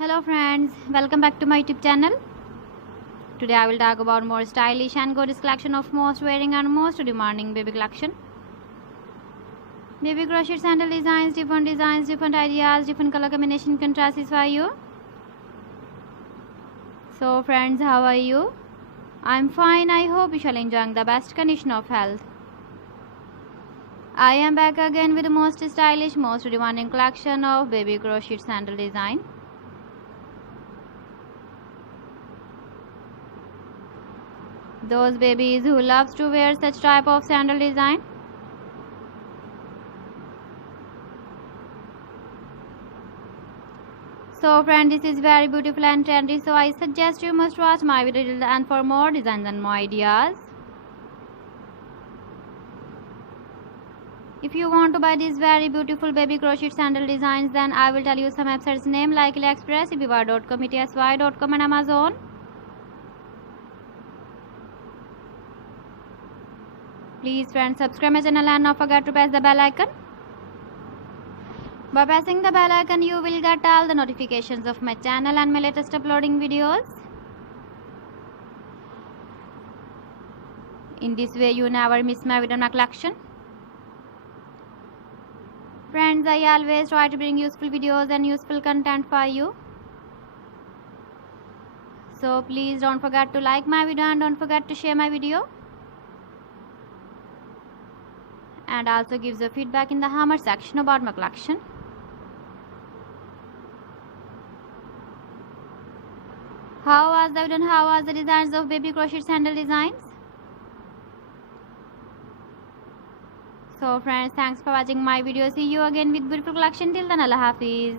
Hello friends, welcome back to my YouTube channel. Today I will talk about more stylish and gorgeous collection of most wearing and most demanding baby collection. Baby crochet sandal designs, different ideas, different color combination can satisfy you. So friends, how are you? I'm fine. I hope you shall enjoy the best condition of health. I am back again with the most stylish, most demanding collection of baby crochet sandal design. Those babies who loves to wear such type of sandal design. So friend, this is very beautiful and trendy, so I suggest you must watch my video till the end for more designs and more ideas. If you want to buy these very beautiful baby crochet sandal designs, then I will tell you some websites name like AliExpress, eBay.com, ETSY.com and Amazon. Please friends, subscribe my channel and not forget to press the bell icon. By pressing the bell icon, you will get all the notifications of my channel and my latest uploading videos. In this way, you never miss my video in my collection. Friends, I always try to bring useful videos and useful content for you. So please don't forget to like my video and don't forget to share my video. And also gives a feedback in the comment section about my collection. How was the video and how was the designs of baby crochet sandal designs? So friends, thanks for watching my video. See you again with beautiful collection. Till then, Allah Hafiz.